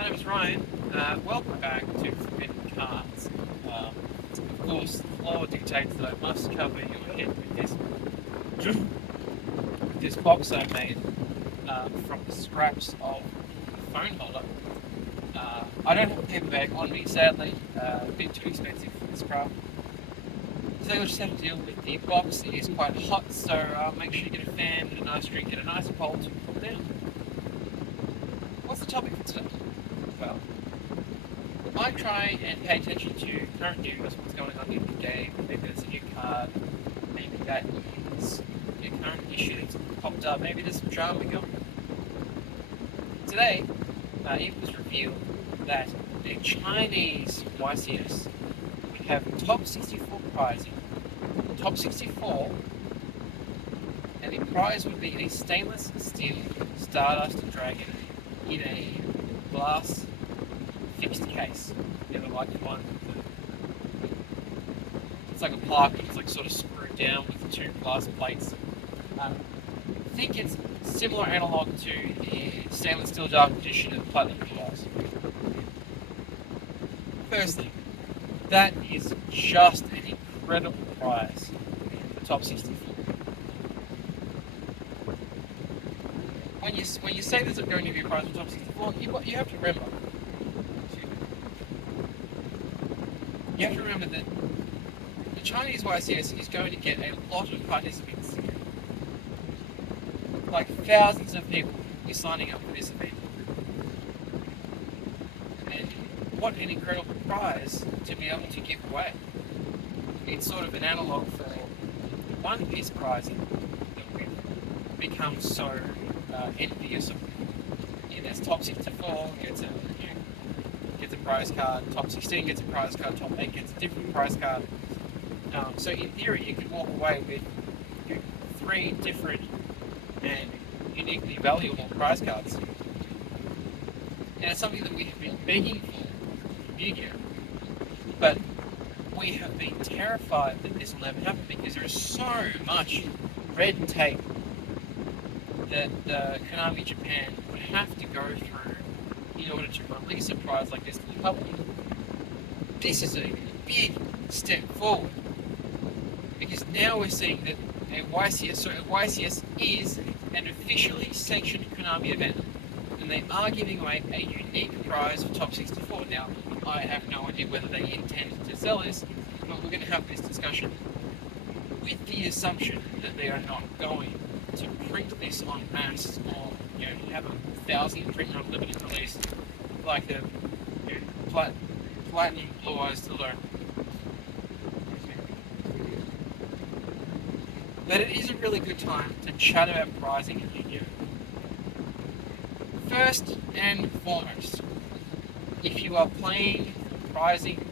My name is Ryan. Welcome back to Forbidden Cards. Of course, the law dictates that I must cover your head with this box I made from the scraps of a phone holder. I don't have a paper bag on me, sadly. A bit too expensive for this craft. So you'll just have to deal with the box. It is quite hot, so make sure you get a fan and a nice drink and a nice bowl to cool down. What's the topic for today? Well, I try and pay attention to current news, what's going on in the game. Maybe there's a new card, maybe that is a current issue that's popped up, maybe there's some drama going on. Today, it was revealed that the Chinese YCS would have top 64 prizing, top 64, and the prize would be a stainless steel Stardust Dragon in a glass fixed case. Never like the one. It's like a plaque. It's like sort of screwed down with two glass plates. I think it's similar analog to the stainless steel dark edition of Platinum Glass. First thing, that is just an incredible prize for top 64. When you say there's going to be a prize for top 64, you have to remember. You have to remember that the Chinese YCS is going to get a lot of participants. Like thousands of people are signing up for this event. And what an incredible prize to be able to give away. It's sort of an analogue for One Piece prizing that we've become so envious of. There's top 64 gets a prize card, top 16 gets a prize card, top 8 gets a different prize card. So in theory, you could walk away with 3 different and uniquely valuable prize cards. And it's something that we have been begging for Yu-Gi-Oh! But we have been terrified that this will never happen because there is so much red tape that Konami Japan would have to go through in order to release a prize like this to the public. This is a big step forward because now we're seeing that a YCS is an officially sanctioned Konami event, and they are giving away a unique prize for top 64. Now, I have no idea whether they intend to sell this, but we're going to have this discussion with the assumption that they are not going to print this en masse or have 1,000 print on limited release like the Platinum Blue Eyes to learn. But it is a really good time to chat about prizing in Yu-Gi-Oh! First and foremost, if you are playing prizing,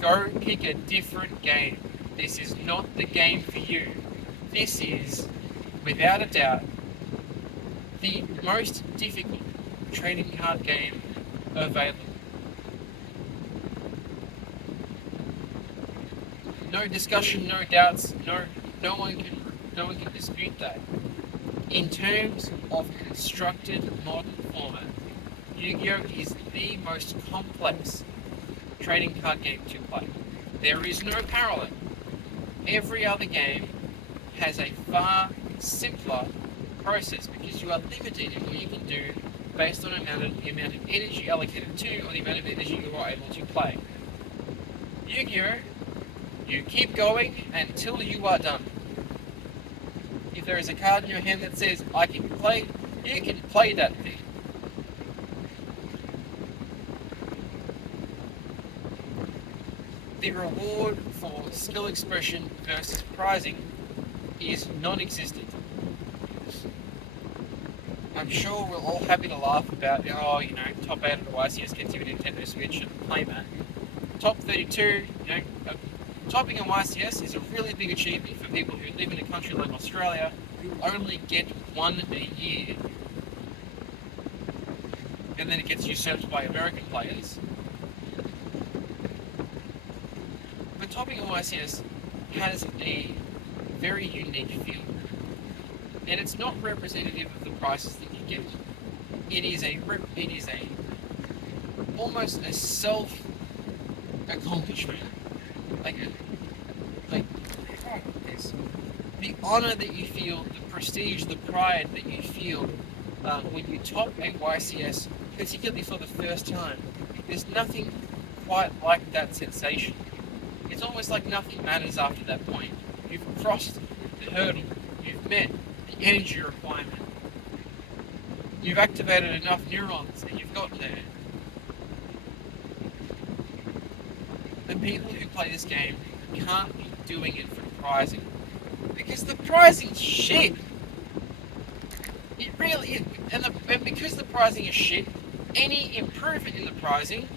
go pick a different game. This is not the game for you. This is, without a doubt, the most difficult trading card game available. No discussion, no doubts, no one can dispute that. In terms of constructed modern format, Yu-Gi-Oh! Is the most complex trading card game to play. There is no parallel. Every other game has a far simpler process because you are limited in what you can do based on the amount of energy allocated to you or the amount of energy you are able to play. Yu-Gi-Oh! You keep going until you are done. If there is a card in your hand that says, I can play, you can play that thing. The reward for skill expression versus prizing is non-existent. I'm sure we're all happy to laugh about, top 8 of the YCS gets you a Nintendo Switch and playmat. Top 32, topping a YCS is a really big achievement for people who live in a country like Australia who only get one a year. And then it gets usurped by American players. But topping a YCS has a very unique feel. And it's not representative of the prices that you get. It is a almost a self accomplishment, like the honor that you feel, the prestige, the pride that you feel when you top a YCS, particularly for the first time. There's nothing quite like that sensation. It's almost like nothing matters after that point. You've crossed the hurdle. You've met the energy requirement. You've activated enough neurons and you've gotten there. The people who play this game can't be doing it for prizing. Because the prizing's shit. It really is. And because the prizing is shit, any improvement in the prizing,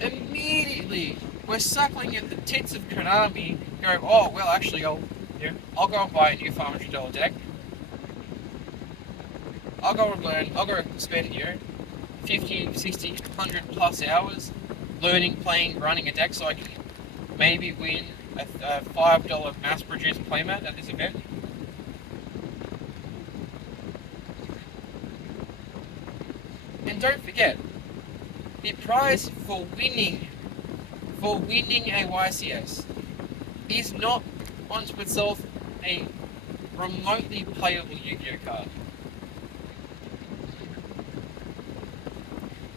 immediately we're suckling at the tits of Konami, go, oh, well, actually, I'll go and buy a new $500 deck. I'll go and learn, I'll go and spend, 50, 60, 100 plus hours learning, playing, running a deck so I can maybe win a $5 mass-produced playmat at this event. And don't forget, the prize for winning a YCS is not onto itself a remotely playable Yu-Gi-Oh card.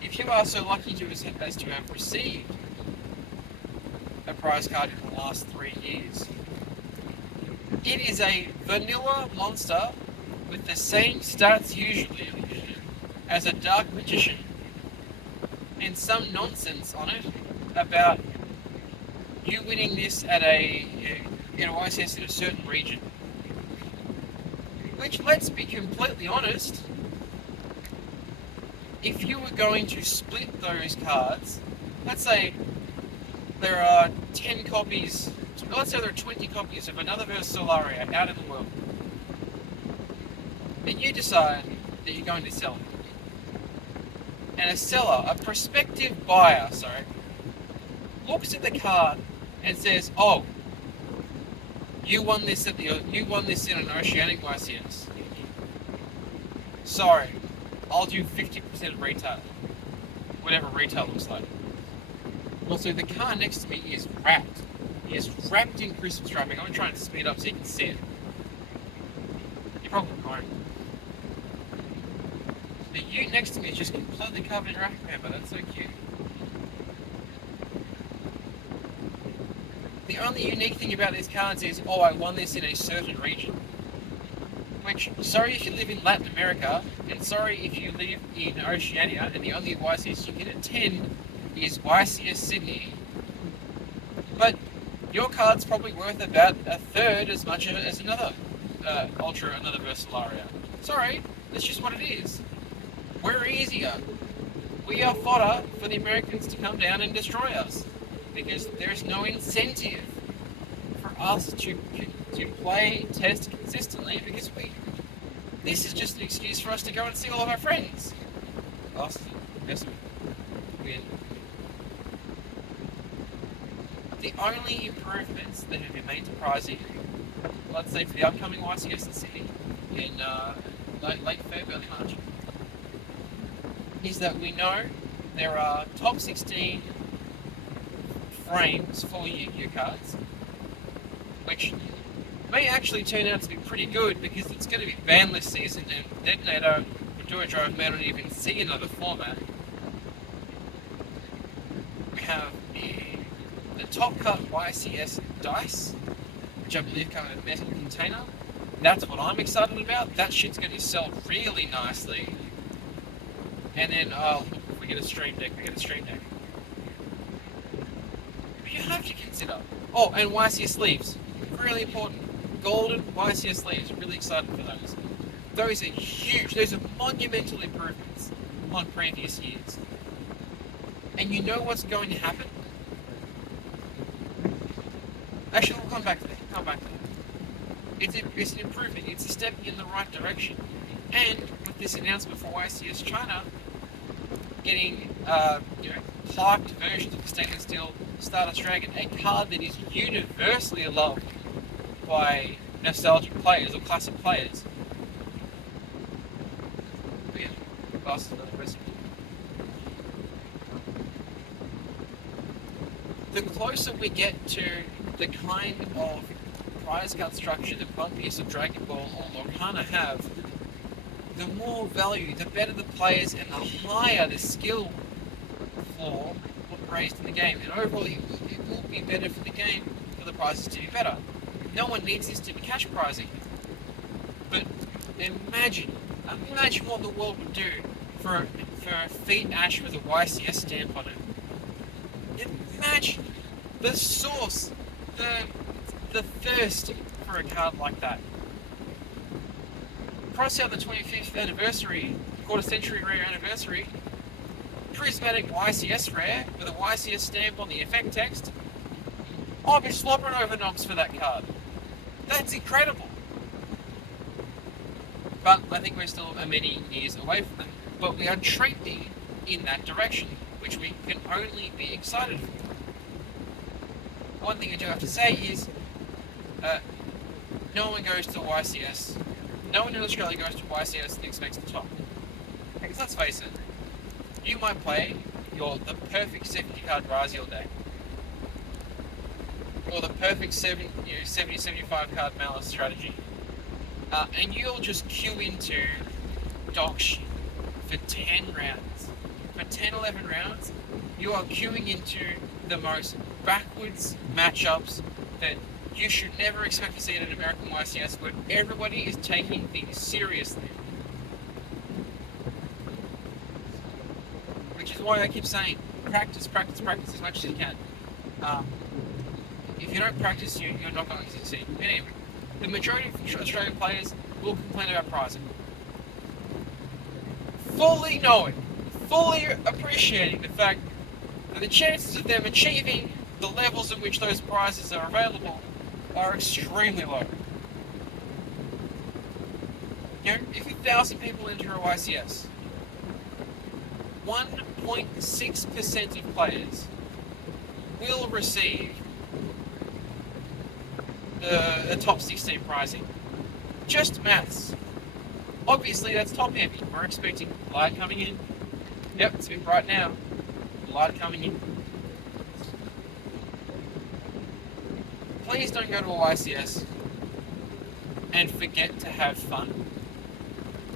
If you are so lucky as to have received a prize card in the last 3 years, it is a vanilla monster with the same stats usually as a Dark Magician, and some nonsense on it about you winning this at a YCS in a certain region. Which, let's be completely honest, if you were going to split those cards, let's say there are 10 copies, let's say there are 20 copies of another Versilaria out in the world, and you decide that you're going to sell it. And a prospective buyer, looks at the card and says, "Oh, you won this in an Oceanic YCS. Sorry, I'll do 50% of retail, whatever retail looks like." Also, the car next to me is wrapped. It is wrapped in Christmas wrapping. I'm trying to speed up so you can see it. You probably won't. The ute next to me is just completely covered in wrapping paper. That's so cute. The only unique thing about these cards is, oh, I won this in a certain region. Which, sorry if you live in Latin America, and sorry if you live in Oceania, and the only YCS you can attend is YCS Sydney. But your card's probably worth about a third as much as another another Versilaria. Sorry, that's just what it is. We're easier. We are fodder for the Americans to come down and destroy us, because there's no incentive for us to play, test consistently, because this is just an excuse for us to go and see all of our friends. The only improvements that have been made to prizing, let's say for the upcoming YCS in Sydney in late February, early March, is that we know there are top 16 frames for Yu-Gi-Oh cards, which may actually turn out to be pretty good because it's going to be banless season and Detonator and Duo Drive may not even see another format. We have the top cut YCS dice, which I believe come in a metal container. That's what I'm excited about. That shit's going to sell really nicely. And then, if we get a stream deck, But you have to consider. Oh, and YCS sleeves. Really important. Golden YCS sleeves. Really excited for those. Those are huge. Those are monumental improvements on previous years. And you know what's going to happen? Actually, we'll come back to that. It's an improvement. It's a step in the right direction. And with this announcement for YCS China, getting hyped versions of the stainless steel Stardust Dragon, a card that is universally loved by nostalgic players or classic players. But yeah, another recipe. the closer we get to the kind of prize card structure that One Piece or Dragon Ball or Lorcana have, the more value, the better the players, and the higher the skill floor raised in the game. And overall, it will be better for the game for the prizes to be better. No one needs this to be cash prizing. But imagine what the world would do for a Feet Ash with a YCS stamp on it. Imagine the source, the thirst for a card like that. Cross out the 25th anniversary, quarter century rare anniversary, prismatic YCS rare with a YCS stamp on the effect text. I'll be slobbering over knobs for that card. That's incredible. But I think we're still many years away from that. But we are trending in that direction, which we can only be excited for. One thing I do have to say is, no one goes to YCS. No one in Australia goes to YCS and expects the top. Because let's face it, you might play the perfect 70 card Ryzeal deck, or the perfect 70-75 card Malice strategy, and you'll just queue into dog shit for 10 rounds. For 10, 11 rounds, you are queuing into the most backwards matchups that you should never expect to see at an American YCS, where everybody is taking things seriously. Which is why I keep saying, practice as much as you can. If you don't practice, you're not going to succeed. Anyway, the majority of Australian players will complain about pricing. Fully appreciating the fact that the chances of them achieving the levels at which those prizes are available are extremely low. You know, if 1,000 people enter a YCS, 1.6% of players will receive the top 16 prizing. Just maths. Obviously, that's top heavy. We're expecting light coming in. Yep, it's a bit bright now. Light coming in. Please don't go to a YCS and forget to have fun.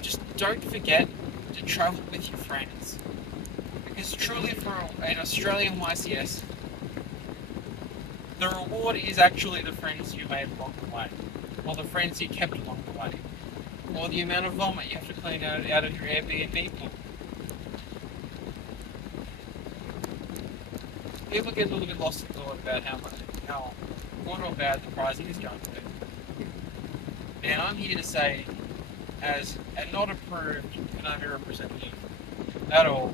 Just don't forget to travel with your friends. Because truly, for an Australian YCS, the reward is actually the friends you made along the way, or the friends you kept along the way, or the amount of vomit you have to clean out of your Airbnb pool. People get a little bit lost in thought about how good or bad the pricing is going to be. And I'm here to say, as a not approved Konami representative at all,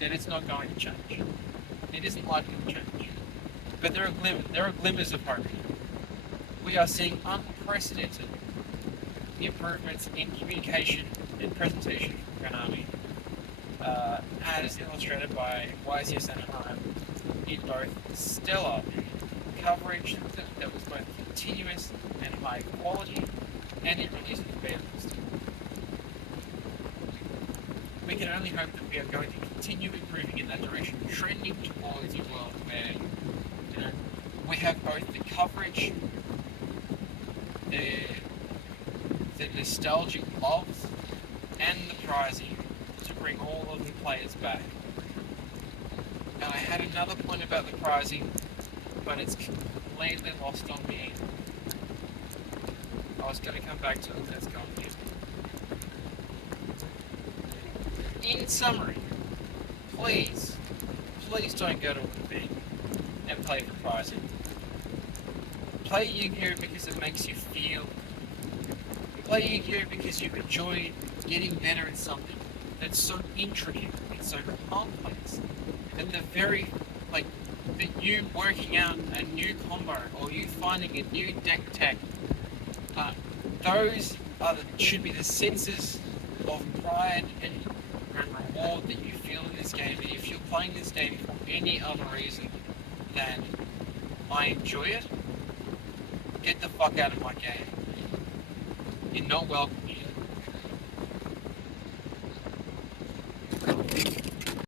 that it's not going to change. It isn't likely to change. But there are glimmers of hope. We are seeing unprecedented improvements in communication and presentation from Konami, as illustrated by YCS Anaheim, in both stellar coverage that was both continuous and high quality, and in release of the list. We can only hope that we are going to continue improving in that direction, trending towards a world where we have both the coverage, the nostalgic loves, and the prizing to bring all of the players back. And I had another point about the prizing, but it's completely lost on me. I was going to come back to it, but it's gone here. In summary, please don't go to an event and play for prizing. Play Yu-Gi-Oh! Because it makes you feel. Play Yu-Gi-Oh! Because you enjoy getting better at something that's so intricate and so complex that that you working out a new combo or you finding a new deck tech, those should be the senses of pride and reward that you feel in this game. And if you're playing this game for any other reason than I enjoy it, get the fuck out of my game. You're not welcome.